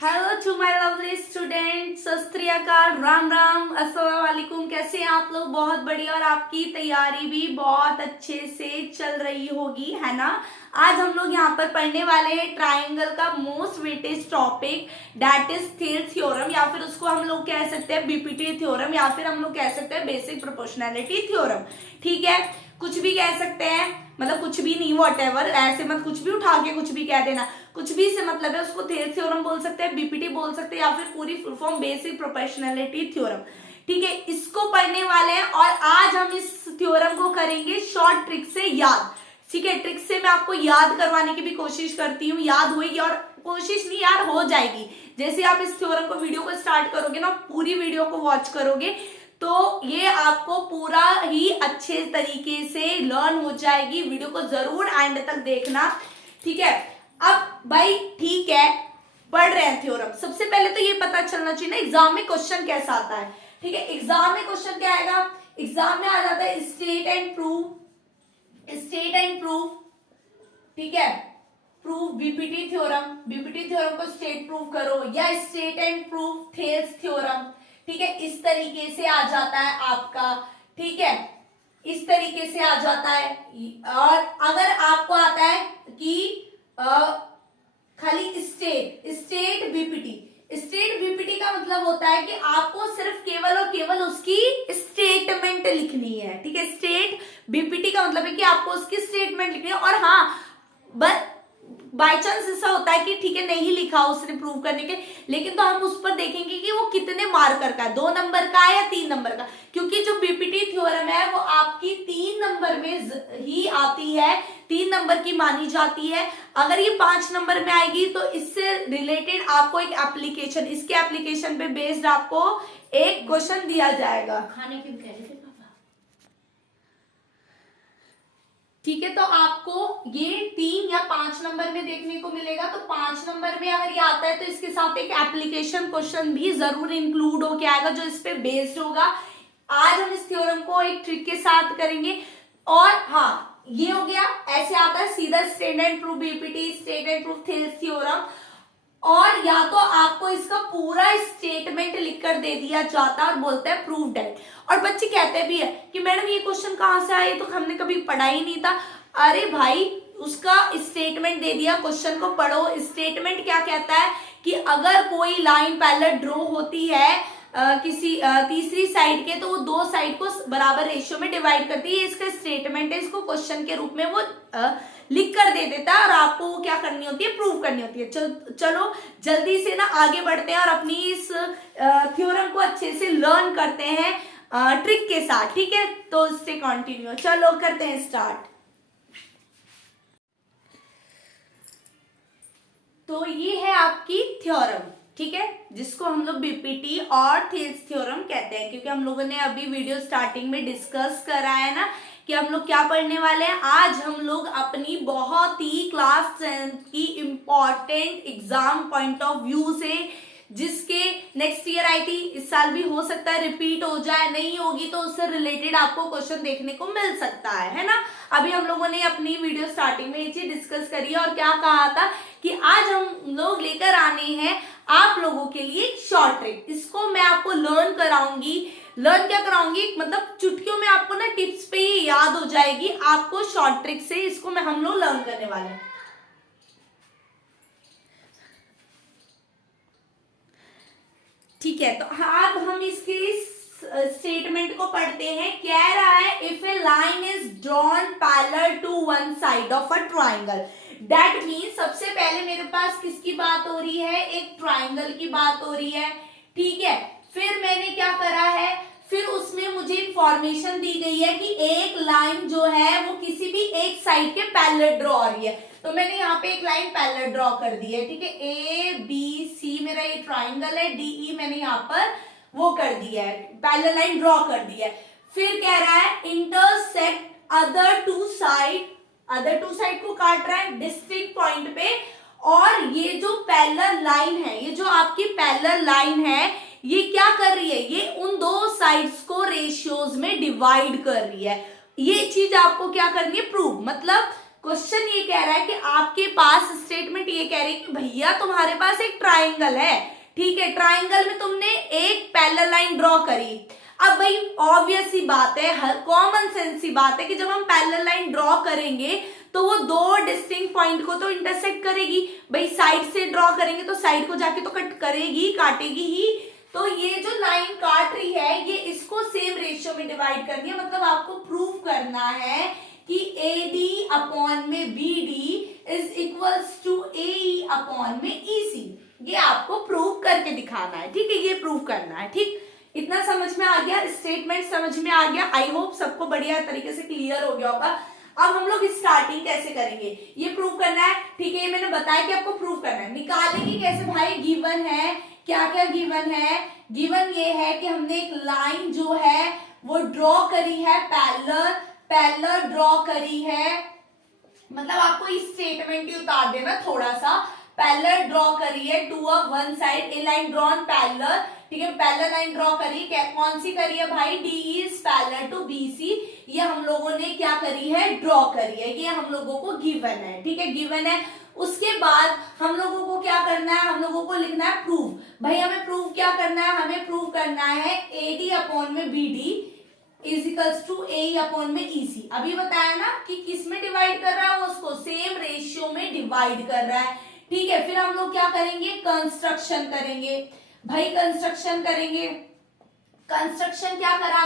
Hello to my lovely student, Sat Shri अकाल, राम राम, अस्सलाम वालेकुम। कैसे हैं आप लोग? बहुत बढ़िया। और आपकी तैयारी भी बहुत अच्छे से चल रही होगी, है ना। आज हम लोग यहाँ पर पढ़ने वाले हैं ट्राइंगल का most weightage topic, that is थियल थ्योरम, या फिर उसको हम लोग कह सकते हैं बीपीटी थ्योरम, या फिर हम लोग कह सकते हैं बेसिक प्रोपोर्शनैलिटी थ्योरम। ठीक है, कुछ भी कह सकते हैं, मतलब कुछ भी नहीं, वॉटएवर, ऐसे मत कुछ भी उठा के कुछ भी कह देना। कुछ भी से मतलब है, उसको थियल थ्योरम बोल सकते हैं, बीपीटी बोल सकते हैं, या फिर पूरी full form basic proportionality theorem. ठीक है, इसको पढ़ने वाले हैं और आज हम इस थ्योरम को करेंगे शॉर्ट ट्रिक से याद। ठीक है, ट्रिक से मैं आपको याद करवाने की भी कोशिश करती हूँ, याद होगी, और कोशिश नहीं यार, हो जाएगी। जैसे आप इस थ्योरम को वीडियो को स्टार्ट करोगे ना, पूरी वीडियो को वॉच करोगे तो ये आपको पूरा ही अच्छे तरीके से लर्न हो जाएगी। वीडियो को जरूर एंड तक देखना। ठीक है, अब भाई ठीक है, पढ़ रहे हैं थ्योरम। सबसे पहले तो ये पता चलना चाहिए ना एग्जाम में क्वेश्चन कैसा आता है। ठीक है, एग्जाम में क्वेश्चन क्या आएगा? एग्जाम में आ जाता है state and proof, state and proof. ठीक है, proof BPT theorem, BPT theorem को स्टेट प्रूफ करो, या state and proof Thales theorem. ठीक है, इस तरीके से आ जाता है आपका। ठीक है, इस तरीके से आ जाता है। और अगर आपको आता है कि खाली स्टेट बीपीटी, स्टेट बीपीटी का मतलब होता है कि आपको सिर्फ केवल और केवल उसकी स्टेटमेंट लिखनी है। ठीक है, स्टेट बीपीटी का मतलब है कि आपको उसकी स्टेटमेंट लिखनी है। और हाँ, बस बाय चांस ऐसा होता है कि ठीक है नहीं लिखा उसने प्रूव करने के, लेकिन तो हम उस पर देखेंगे कि वो कितने मार्कर का है, 2 नंबर का है या 3 नंबर का, क्योंकि जो बीपीटी थ्योरम है वो आपकी 3 नंबर में ही आती है, 3 नंबर की मानी जाती है। अगर ये 5 नंबर में आएगी तो इससे रिलेटेड आपको एक एप्लीकेशन, इसके एप्लीकेशन पे बेस्ड आपको एक क्वेश्चन दिया जाएगा। खाने की कह रहे थे। ठीक है, तो आपको ये 3 या 5 नंबर में देखने को मिलेगा। तो 5 नंबर में अगर ये आता है तो इसके साथ एक एप्लीकेशन क्वेश्चन भी जरूर इंक्लूड होके आएगा जो इस पे बेस्ड होगा। आज हम इस थ्योरम को एक ट्रिक के साथ करेंगे। और हाँ, ये हो गया, ऐसे आता है सीधा state and proof BPT, state and proof Thales theorem. और या तो आपको इसका पूरा स्टेटमेंट लिखकर दे दिया जाता है और बोलते हैं प्रूव डेट। और बच्चे कहते भी है कि मैडम ये क्वेश्चन कहाँ से आया, तो हमने कभी पढ़ा ही नहीं था। अरे भाई, उसका स्टेटमेंट दे दिया, क्वेश्चन को पढ़ो। स्टेटमेंट क्या कहता है कि अगर कोई लाइन पहले ड्रॉ होती है किसी तीसरी साइड के, तो वो 2 साइड को बराबर रेशियो में डिवाइड करती है। इसका स्टेटमेंट है, इसको क्वेश्चन के रूप में वो लिख कर दे देता है और आपको वो क्या करनी होती है, प्रूव करनी होती है। चलो जल्दी से ना आगे बढ़ते हैं और अपनी इस थ्योरम को अच्छे से लर्न करते हैं ट्रिक के साथ। ठीक है, तो इससे कंटिन्यू, चलो करते हैं स्टार्ट। तो ये है आपकी थ्योरम, ठीक है, जिसको हम लोग बीपीटी और थेल्स थ्योरम कहते हैं, क्योंकि हम लोगों ने अभी वीडियो स्टार्टिंग में डिस्कस करा है ना कि हम लोग क्या पढ़ने वाले हैं। आज हम लोग अपनी बहुत ही क्लास 10th की important exam point of view से, जिसके नेक्स्ट ईयर आई थी, इस साल भी हो सकता है रिपीट हो जाए, नहीं होगी तो उससे रिलेटेड आपको क्वेश्चन देखने को मिल सकता है ना। अभी हम लोगों ने अपनी वीडियो स्टार्टिंग में ये चीज डिस्कस करी है और क्या कहा था कि आज हम लोग लेकर आने हैं आप लोगों के लिए शॉर्ट ट्रिक। इसको मैं आपको लर्न कराऊंगी। लर्न क्या कराऊंगी, मतलब चुटकियों में आपको ना टिप्स पे ये याद हो जाएगी आपको शॉर्ट ट्रिक से। इसको मैं हम लोग लर्न करने वाले हैं। ठीक है, तो अब हम इसके स्टेटमेंट को पढ़ते हैं। कह रहा है if a line is drawn parallel to one side of a triangle, that means सबसे पहले मेरे पास किसकी बात हो रही है, एक ट्राइंगल की बात हो रही है। ठीक है, फिर मैंने क्या करा है, फिर उसमें मुझे इंफॉर्मेशन दी गई है कि एक लाइन जो है वो किसी भी एक साइड के पैरेलल ड्रॉ हो रही है। तो मैंने यहाँ पे एक लाइन पैरेलल ड्रॉ कर दी है। ठीक है, ए बी सी मेरा ये ट्राइंगल है, डी ई मैंने यहाँ पर वो कर दिया है, पैरेलल लाइन ड्रॉ कर दी है। फिर कह रहा है इंटरसेक्ट अदर टू साइड को काट रहा है डिस्टिंक्ट पॉइंट पे। और ये जो पैरेलल लाइन है, ये जो आपकी पैरेलल लाइन है, ये क्या कर रही है, ये उन 2 साइड्स को रेशियोज में डिवाइड कर रही है। ये चीज आपको क्या करनी है, प्रूव। मतलब क्वेश्चन ये कह रहा है कि आपके पास स्टेटमेंट ये कह रही है कि भैया तुम्हारे पास एक ट्राइंगल है, ठीक है, ट्राइंगल में तुमने एक पैरेलल लाइन ड्रॉ करी। अब भाई ऑब्वियस सी बात है, हर कॉमन सेंस सी बात है कि जब हम पैरेलल लाइन ड्रॉ करेंगे तो वो दो डिस्टिंक्ट पॉइंट को तो इंटरसेक्ट करेगी। भाई साइड से ड्रॉ करेंगे तो साइड को जाके तो कट करेगी, काटेगी ही। तो ये जो लाइन काट रही है ये इसको सेम रेशियो में डिवाइड करनी है। मतलब आपको प्रूव करना है कि AD अपॉन में BD is equals to AE upon में EC। ये आपको प्रूव करके दिखाना है, ठीक है, ये प्रूव करना है। ठीक, इतना समझ में आ गया, स्टेटमेंट समझ में आ गया। आई होप सबको बढ़िया तरीके से क्लियर हो गया होगा। अब हम लोग स्टार्टिंग कैसे करेंगे, ये प्रूव करना है, ठीक है, ये मैंने बताया कि आपको प्रूव करना है। निकालेंगे कैसे भाई, गिवन है, क्या क्या गिवन है, गिवन ये है कि हमने एक लाइन जो है वो ड्रॉ करी है, पैरेलल ड्रॉ करी है। मतलब आपको इस स्टेटमेंट ही उतार देना थोड़ा सा। पैरेलल ड्रॉ करी है to a one side, a line drawn parallel, ठीक है, पैरेलल लाइन ड्रॉ करी, कौन सी करी है भाई, DE is parallel to BC। ये हम लोगों ने क्या करी है, ड्रॉ करी है, ये हम लोगों को गिवन है, ठीक है, गिवन है। उसके बाद हम लोगों को क्या करना है, हम लोगों को लिखना है प्रूफ। भाई हमें प्रूफ क्या करना है, हमें प्रूफ करना है AD अपॉन में BD is equals to AE upon में EC। अभी बताया ना कि किस में डिवाइड कर रहा है, उसको सेम रेशियो में डिवाइड कर रहा है, ठीक है। फिर हम लोग क्या करेंगे, कंस्ट्रक्शन करेंगे। भाई कंस्ट्रक्शन करेंगे, कंस्ट्रक्शन क्या करा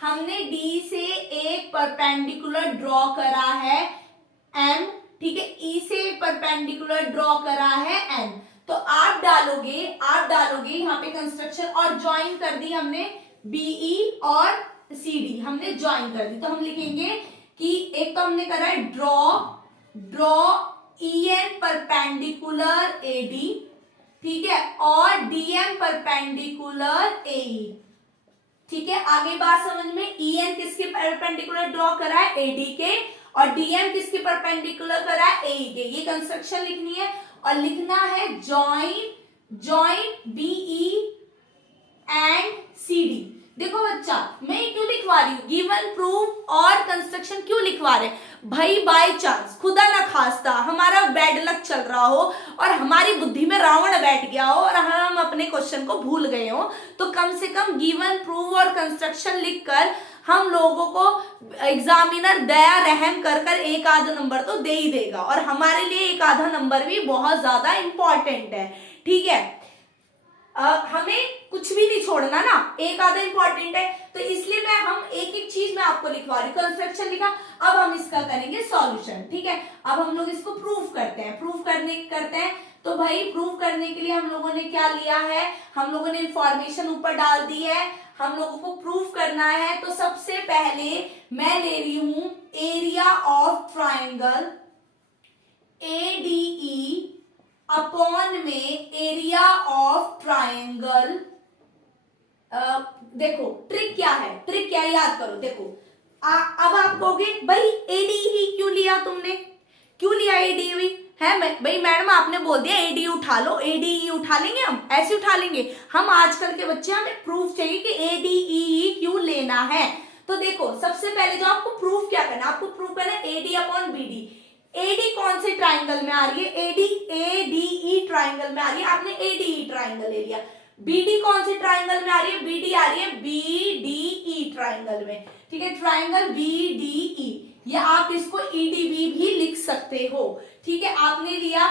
हमने D से एक परपेंडिकुलर ड्रॉ करा है M, ठीक है, E से परपेंडिकुलर ड्रॉ करा है N। तो आप डालोगे यहाँ पे कंस्ट्रक्शन और ज्वाइन कर दी हमने BE और CD, हमने ज्वाइन कर दी। तो हम लिखेंगे कि एक तो हमने करा है ड्रॉ EN परपेंडिकुलर AD, ठीक है, और DM परपेंडिकुलर AE, ठीक है। आगे बात समझ में, EN किसके परपेंडिकुलर ड्रॉ करा है, AD के, और DM किसके परपेंडिकुलर करा है, AE के। ये कंस्ट्रक्शन लिखनी है और लिखना है जॉइन BE एंड CD। देखो बच्चा, मैं क्यों लिखवा रही हूँ, गिवन प्रूफ और कंस्ट्रक्शन क्यों लिखवा रहे, भाई बाय चांस, खुदा ना खास्ता हमारा बैड लक चल रहा हो और हमारी बुद्धि में रावण बैठ गया हो और हम अपने क्वेश्चन को भूल गए हो, तो कम से कम गिवन प्रूफ और कंस्ट्रक्शन लिखकर हम लोगों को एग्जामिनर दया रहम कर एक आधा नंबर तो दे ही देगा। और हमारे लिए एक आधा नंबर भी बहुत ज्यादा इंपॉर्टेंट है, ठीक है। हमें कुछ भी नहीं छोड़ना ना, एक आधा इंपॉर्टेंट है, तो इसलिए हम एक चीज में आपको लिखवा रही हूँ। कंस्ट्रक्शन लिखा, अब हम इसका करेंगे सॉल्यूशन, ठीक है। अब हम लोग इसको प्रूफ करते हैं। तो भाई प्रूफ करने के लिए हम लोगों ने क्या लिया है, हम लोगों ने इंफॉर्मेशन ऊपर डाल दी है, हम लोगों को प्रूफ करना है। तो सबसे पहले मैं ले रही हूं area of triangle ADE upon में एरिया ऑफ ट्राइंगल। देखो ट्रिक क्या है, याद करो। देखो अब आप कहोगे भाई ADE ही क्यों लिया तुमने, क्यों लिया ADE है भाई, मैडम आपने बोल दिया ADE उठा लो, ADE उठा लेंगे, हम ऐसे उठा लेंगे। हम आजकल के बच्चे, हमें प्रूफ चाहिए कि ADE क्यों लेना है। तो देखो सबसे पहले जो आपको प्रूफ क्या करना है, आपको प्रूफ करना है AD अपॉन BD। AD कौन से ट्राइंगल में आ रही है, ADE ट्राइंगल में आ रही है, आपने ADE ट्राइंगल ले लिया। BD कौन से ट्राइंगल में आ रही है, BD आ रही है BDE ट्राइंगल में, ठीक है, ट्राइंगल BDE, या आप इसको EDB भी लिख सकते हो, ठीक है, आपने लिया।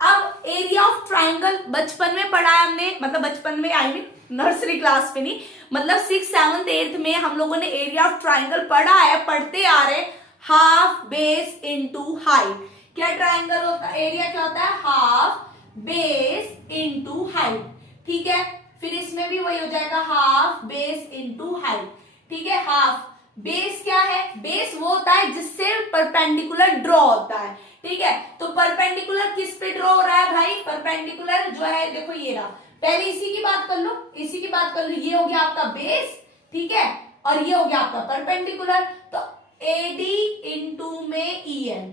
अब एरिया ऑफ ट्राइंगल बचपन में पढ़ा है हमने, मतलब बचपन में आई मीन नर्सरी क्लास में नहीं, मतलब 6th 7th 8th में हम लोगों ने एरिया ऑफ ट्राइंगल पढ़ा है, पढ़ते आ रहे। हाफ बेस इनटू हाइट, क्या ट्राइंगल होता है, एरिया क्या होता है, हाफ बेस इनटू हाइट, ठीक है। फिर इसमें भी वही हो जाएगा, हाफ बेस इनटू हाइट, ठीक है। हाफ बेस क्या है, बेस वो होता है जिससे परपेंडिकुलर ड्रॉ होता है, ठीक है। तो परपेंडिकुलर किस पे ड्रॉ हो रहा है भाई, परपेंडिकुलर जो है देखो ये रहा, पहले इसी की बात कर लो, ये हो गया आपका बेस, ठीक है, और ये हो गया आपका परपेंडिकुलर। तो AD इंटू में EN,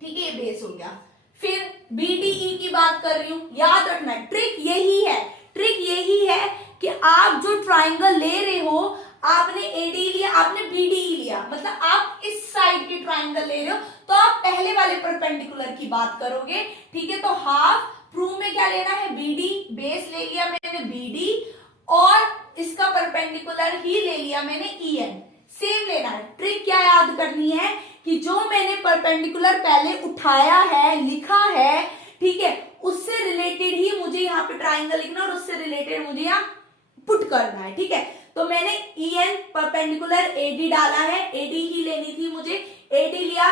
ठीक है, बेस हो गया। फिर BDE की बात कर रही हूं, याद रखना ट्रिक यही है कि आप जो ट्राइंगल ले रहे हो आपने एडी लिया, आपने बीडी लिया, मतलब आप इस साइड की ट्राइंगल ले रहे हो, तो आप पहले वाले परपेंडिकुलर की बात करोगे, ठीक है। तो हाफ प्रूफ में क्या लेना है, बीडी, बेस ले लिया मैंने बीडी, और इसका परपेंडिकुलर ही ले लिया मैंने ईएन, सेम लेना है। ट्रिक क्या याद करनी है कि जो मैंने परपेंडिकुलर पहले उठाया है, लिखा है, ठीक है, उससे रिलेटेड ही मुझे यहाँ पे ट्राइंगल लिखना और उससे रिलेटेड मुझे यहाँ पुट करना है, ठीक है। तो मैंने ईएन परपेंडिकुलर एडी डाला है, एडी ही लेनी थी मुझे, एडी लिया,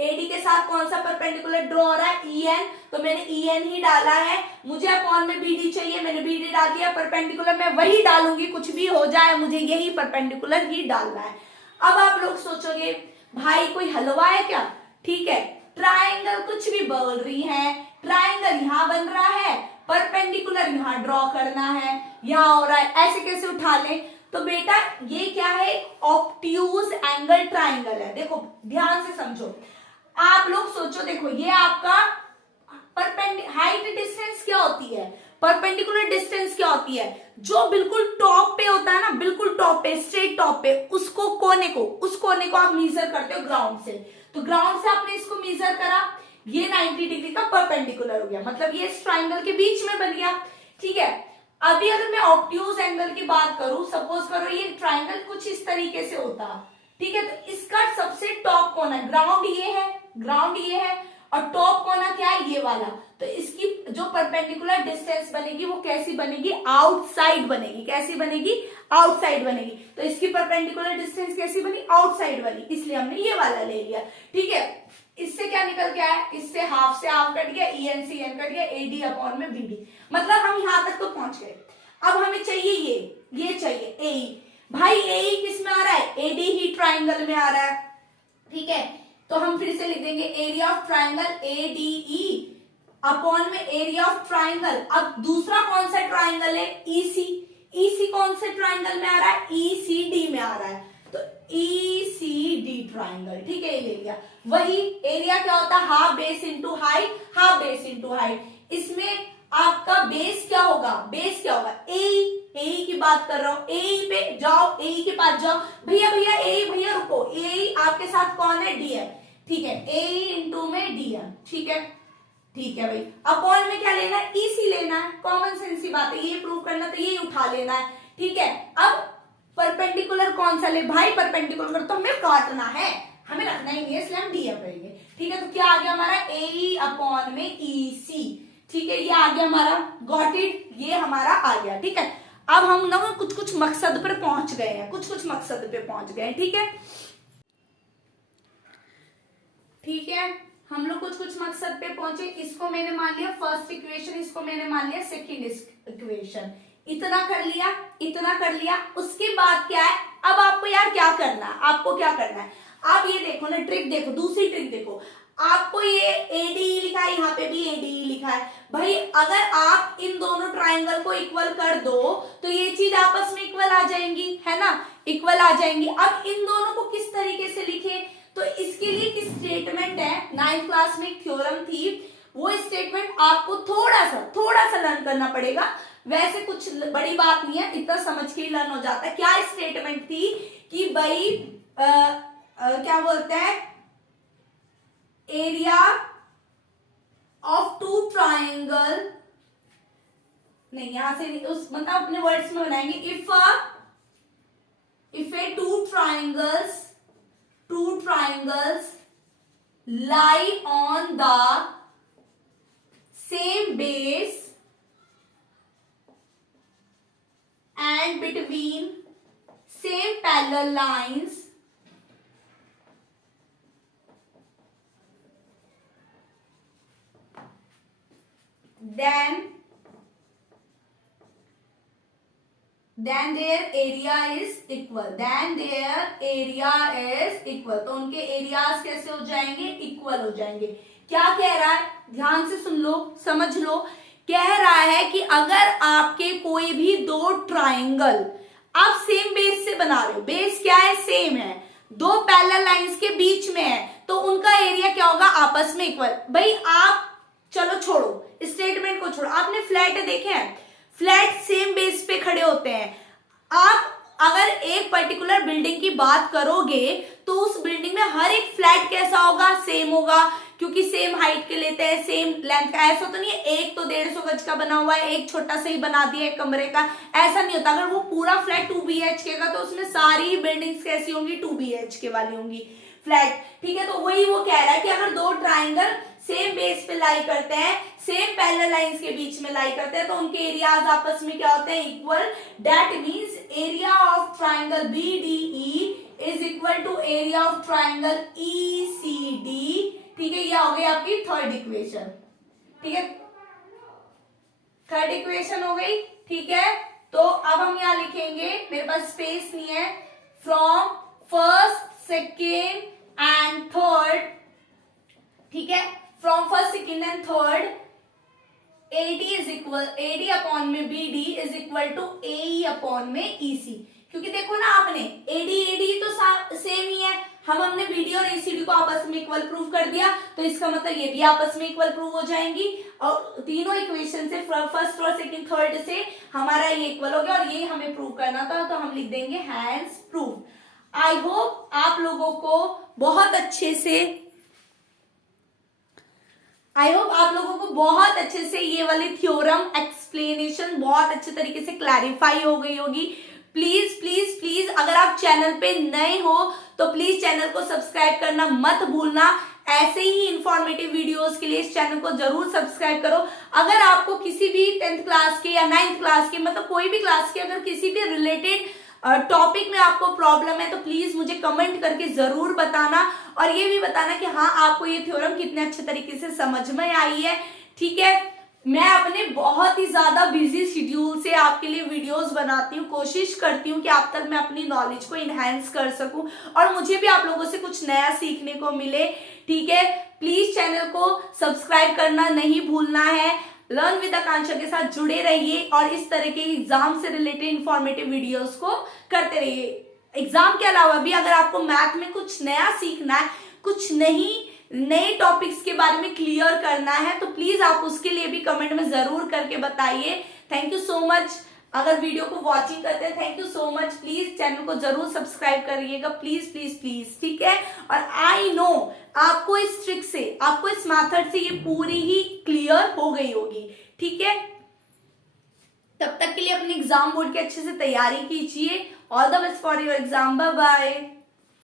एडी के साथ कौन सा परपेंडिकुलर ड्रॉ हो रहा है, ईएन, तो मैंने ईएन ही डाला है। मुझे अपॉन में बीडी चाहिए, मैंने बीडी डाल दिया, परपेंडिकुलर मैं वही डालूंगी, कुछ भी हो जाए मुझे यही परपेंडिकुलर ही डालना है। अब आप लोग सोचोगे भाई कोई हलवा है क्या, ठीक है, ट्राइंगल कुछ भी बोल रही है, ट्राइंगल यहां बन रहा है, परपेंडिकुलर यहां ड्रॉ करना है, यहां हो रहा है, ऐसे कैसे उठा ले। तो बेटा ये क्या है, ऑब्ट्यूज एंगल ट्राइंगल है। देखो ध्यान से समझो, आप लोग सोचो, देखो ये आपका हाइट डिस्टेंस क्या होती है, परपेंडिकुलर डिस्टेंस क्या होती है, जो बिल्कुल टॉप पे होता है ना, बिल्कुल टॉप पे, स्ट्रेट टॉप पे, उसको कोने को, उस कोने को आप मेजर करते हो ग्राउंड से। तो ग्राउंड से आपने इसको मेजर करा, ये 90 डिग्री का परपेंडिकुलर हो गया, मतलब ये इस ट्राइंगल के बीच में बन गया, ठीक है। अभी अगर मैं ऑब्ट्यूज एंगल की बात करूं, सपोज करो ये ट्राइंगल कुछ इस तरीके से होता, ठीक है, तो इसका सबसे टॉप कोना, ग्राउंड ये है, ग्राउंड ये है, और टॉप कोना क्या है, ये वाला। तो इसकी जो परपेंडिकुलर डिस्टेंस बनेगी वो कैसी बनेगी, आउटसाइड बनेगी, कैसी बनेगी, आउटसाइड बनेगी। तो इसकी परपेंडिकुलर डिस्टेंस कैसी बनी, आउटसाइड बनी, इसलिए हमने ये वाला ले लिया, ठीक है। इससे क्या निकल के आया, इससे हाफ से हाफ कट गया, ईएन से ईएन कट गया, एडी अपॉन में बीडी, मतलब हम यहां तक तो पहुंच गए। अब हमें चाहिए ये चाहिए एई। भाई एई किस में आ रहा है, एडी ही ट्राइंगल में आ रहा है, ठीक है। तो हम फिर से लिख देंगे area of triangle ADE upon में एरिया ऑफ ट्राइंगल। अब दूसरा कौन सा ट्राइंगल है, ईसी, ईसी कौन से ट्राइंगल में आ रहा है, ईसीडी में आ रहा है, तो ईसीडी ट्राइंगल, ठीक है, ये ले लिया। वही एरिया क्या होता है, half base into height, half base into height. इसमें आपका बेस क्या होगा, बेस क्या होगा, ए की बात कर रहा हूं, ए पे जाओ, ए के पास जाओ, भैया भैया ए, भैया रुको, ए आपके साथ कौन है, डीएम, ठीक है, ए इंटू में डीएम, ठीक है, ठीक है भाई। अपॉन में क्या लेना है, ईसी लेना है, कॉमन सेंस की बात है, ये प्रूव करना तो ये उठा लेना है, ठीक है। अब परपेंडिकुलर कौन सा ले, भाई परपेंडिकुलर तो हमें काटना है, हमें रखना ही नहीं है, इसलिए हम डीएम करेंगे, ठीक है। तो क्या आ गया हमारा, ए अपॉन में ईसी, ठीक है, ये आ गया हमारा, गॉट इट, ये हमारा आ गया, ठीक है। अब हम ना कुछ कुछ मकसद पर पहुंच गए हैं, कुछ कुछ मकसद पे पहुंच गए हैं, ठीक है, ठीक है, हम लोग कुछ कुछ मकसद पे पहुंचे। इसको मैंने मान लिया फर्स्ट इक्वेशन, इसको मैंने मान लिया सेकंड इक्वेशन, इतना कर लिया, इतना कर लिया। उसके बाद क्या है, अब आपको यार क्या करना है, आपको क्या करना है, आप ये देखो ना, ट्रिक देखो, दूसरी ट्रिक देखो, आपको ये एडी लिखा है, यहाँ पे भी एडी लिखा है, भाई अगर आप इन दोनों ट्राइंगल को इक्वल कर दो तो ये चीज आपस में इक्वल आ जाएंगी, है ना, इक्वल आ जाएंगी। अब इन दोनों को किस तरीके से लिखे, तो इसके लिए एक स्टेटमेंट है, 9th क्लास में थ्योरम थी, वो स्टेटमेंट आपको थोड़ा सा लर्न करना पड़ेगा, वैसे कुछ बड़ी बात नहीं है, इतना समझ के ही लर्न हो जाता है। क्या स्टेटमेंट थी कि भाई क्या बोलते हैं, एरिया ऑफ टू ट्राइंगल, नहीं यहां से नहीं, उस मतलब अपने वर्ड्स में बनाएंगे, if a two triangles lie on the same base and between same parallel lines, then their area is equal, तो उनके एरियाज कैसे हो जाएंगे, इक्वल हो जाएंगे। क्या कह रहा है, ध्यान से सुन लो, समझ लो, कह रहा है कि अगर आपके कोई भी दो ट्राइंगल आप सेम बेस से बना रहे हो, बेस क्या है, सेम है, दो पैरेलल लाइंस के बीच में है, तो उनका एरिया क्या होगा, आपस में इक्वल। भाई आप चलो छोड़ो, स्टेटमेंट को छोड़ो, आपने फ्लैट देखे हैं, फ्लैट सेम बेस पे खड़े होते हैं, आप अगर एक पर्टिकुलर बिल्डिंग की बात करोगे तो उस बिल्डिंग में हर एक फ्लैट कैसा होगा, सेम होगा, क्योंकि सेम हाइट के लेते हैं, सेम लेंथ का। ऐसा तो नहीं है एक तो 150 गज का बना हुआ है, एक छोटा सा ही बना दिया एक कमरे का, ऐसा नहीं होता। अगर वो पूरा फ्लैट 2 BHK का तो उसमें सारी बिल्डिंग्स कैसी होंगी, 2 BHK वाली होंगी फ्लैट, ठीक है। तो वही वो कह रहा है कि अगर दो ट्राइंगल सेम बेस पे लाई करते हैं, सेम पैरेलल लाइंस के बीच में लाई करते हैं, तो उनके एरियाज आपस में क्या होते हैं, equal. That means area of triangle BDE is equal to area of triangle ECD, ठीक है। ये हो गई आपकी थर्ड इक्वेशन, ठीक है, थर्ड इक्वेशन हो गई, ठीक है। तो अब हम यहां लिखेंगे, मेरे पास स्पेस नहीं है, from first second and third, ठीक है, from first second and third AD upon में BD is equal to AE upon में EC। क्योंकि देखो ना आपने AD तो सेम ही है, हमने BD और ACD को आपस में इक्वल प्रूव कर दिया, तो इसका मतलब ये भी आपस में इक्वल प्रूव हो जाएंगी, और तीनों इक्वेशन से फर्स्ट और सेकंड थर्ड से हमारा ये इक्वल हो गया, और ये हमें प्रूव करना था, तो हम लिख देंगे हैंस प्रूव। आई होप आप लोगों को बहुत अच्छे से ये वाली थ्योरम एक्सप्लेनेशन बहुत अच्छे तरीके से क्लैरिफाई हो गई होगी। प्लीज प्लीज प्लीज अगर आप चैनल पे नए हो तो प्लीज चैनल को सब्सक्राइब करना मत भूलना। ऐसे ही इंफॉर्मेटिव वीडियोस के लिए इस चैनल को जरूर सब्सक्राइब करो। अगर आपको किसी भी 10th क्लास के या 9th क्लास के, मतलब कोई भी क्लास के, अगर किसी भी रिलेटेड टॉपिक में आपको प्रॉब्लम है तो प्लीज मुझे कमेंट करके जरूर बताना, और ये भी बताना कि हाँ आपको ये थ्योरम कितने अच्छे तरीके से समझ में आई है, ठीक है। मैं अपने बहुत ही ज्यादा बिजी शेड्यूल से आपके लिए वीडियोस बनाती हूँ, कोशिश करती हूँ कि आप तक मैं अपनी नॉलेज को इनहेंस कर सकूं और मुझे भी आप लोगों से कुछ नया सीखने को मिले, ठीक है। प्लीज चैनल को सब्सक्राइब करना नहीं भूलना है। लर्न विद आकांक्षा के साथ जुड़े रहिए और इस तरह के एग्जाम से रिलेटेड इंफॉर्मेटिव वीडियोस को करते रहिए। एग्जाम के अलावा भी अगर आपको मैथ में कुछ नया सीखना है, कुछ नए टॉपिक्स के बारे में क्लियर करना है, तो प्लीज आप उसके लिए भी कमेंट में जरूर करके बताइए। Thank you so much. अगर वीडियो को वॉचिंग करते हैं, thank you so much. Please channel को जरूर सब्सक्राइब करिएगा, प्लीज प्लीज प्लीज, ठीक है। और आई नो आपको इस ट्रिक से, आपको इस मेथड से ये पूरी ही क्लियर हो गई होगी, ठीक है। तब तक के लिए अपने एग्जाम बोर्ड की अच्छे से तैयारी कीजिए। All the best for your exam, bye bye.